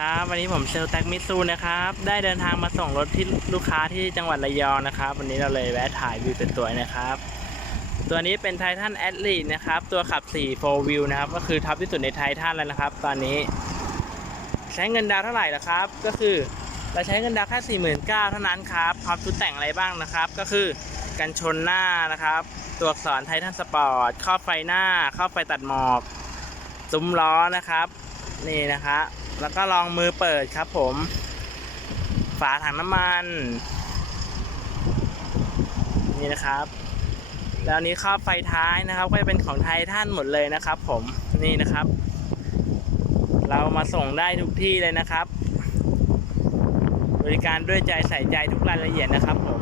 ครับ วันนี้ผมเซลแท็กมิซูนะครับ ได้เดินทางมาส่งรถที่ลูกค้าที่จังหวัดระยองนะครับ วันนี้เราเลยแวะถ่ายวิวสวยๆนะครับ ตัวนี้เป็นไททันแอ l ลีนะครับ ตัวขับ4 4 wheel นะครับ ก็คือท็อปที่สุดในไททันแล้วนะครับ ตอนนี้ ใช้เงินดาวเท่าไหร่ล่ะครับ ก็คือเราใช้เงินดาวแค่ 49,000เท่านั้นครับพร้อมชุดแต่งอะไรบ้างนะครับ ก็คือกันชนหน้านะครับ ตัวอักษรไททันสปอร์ตครอบไฟหน้าครอบไฟตัดหมอกซุ้มล้อนะครับ นี่นะครับแล้วก็ลองมือเปิดครับผม ฝาถังน้ำมัน นี่นะครับ แล้วนี้ครอบไฟท้ายนะครับ ก็จะเป็นของไทยทันหมดเลยนะครับ ผมนี่นะครับ เรามาส่งได้ทุกที่เลยนะครับ บริการด้วยใจใส่ใจทุกรายละเอียดนะครับผม